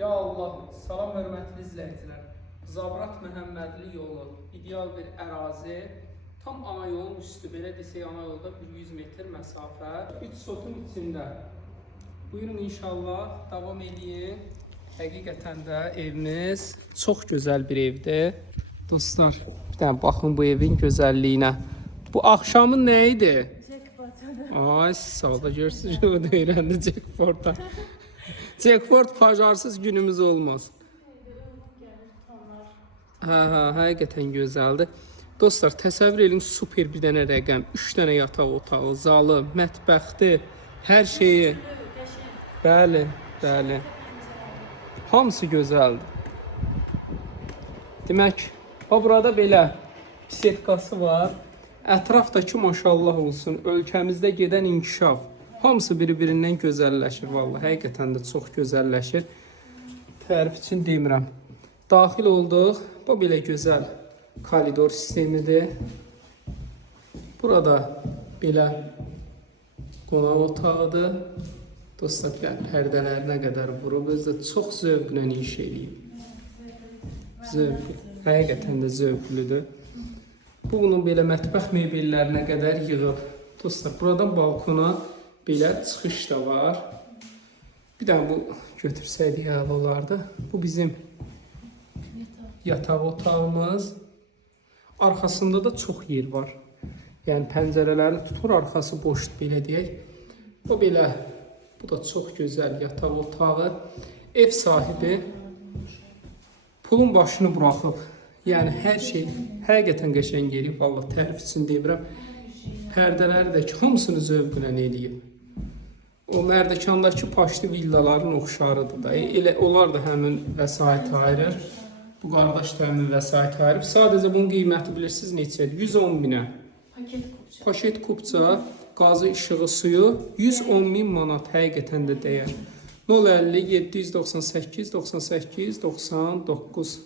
Ya Allah, salam hörmətli izləyicilər. Zabrat Məhəmmədli yolu, ideal bir ərazi. Tam ana yolun üstü, belə desək ana yolda 100 metr məsafə. 3 sotun içində. Buyurun inşallah, davam edin. Həqiqətən də evimiz çox gözəl bir evdir. Dostlar, bir dənə baxın bu evin gözəlliyinə. Bu axşamın nə idi? Jackpot. Ay, sağ ol, görürsünüz, o da öyrəndi Jackpot'da. Jackpot pajarsız günümüz olmaz. Həqiqətən gözəldir. Dostlar, təsəvvür edin, super bir dənə rəqəm, 3 dənə yataq otağı, zalı, mətbəxti, hər şeyi. Bəli, bəli. Hamısı gözəldir. Demək, burada belə bisetkası var. Ətrafdakı maşallah olsun, ölkəmizdə gedən inkişaf. Hamısı bir-birindən gözəlləşir, vallahi. Həqiqətən də çox gözəlləşir. Tərif üçün demirəm. Daxil olduq. Bu belə gözəl koridor sistemidir. Burada belə qonaq otağıdır. Dostlar, pərdələrinə qədər vurub, özü də çox zövqlə iş eləyib. Zövqlü. Həqiqətən də zövqlüdür. Bunun belə mətbəx mebellərinə qədər yığıb. Dostlar, buradan balkona belə çıxış da var. Bir dənə bu götürsəydik əla olardı. Bu bizim yataq otağımız. Arxasında da çox yer var. Yəni pəncərələri tutur, arxası boşdur, belə deyək. Bu belə, bu da çox gözəl yataq otağı. Ev sahibi pulun başını buraxıb. Yəni hər şey həqiqətən qəşəng eləyib. Vallahi tərif üçün demirəm. Pərdələri də ki, hamısını zövqlə eləyib. O Mərdəkandakı paşlı villaların oxşarıdır da. Elə onlar da həmin vəsait ayırır. Bu qardaş da həmin vəsait ayırıb. Sadəcə bunun qiyməti bilirsiniz neçədir? 110 minə. Paket kupça, qazı, işığı, suyu 110 min manat həqiqətən də dəyər. 050 798 98 99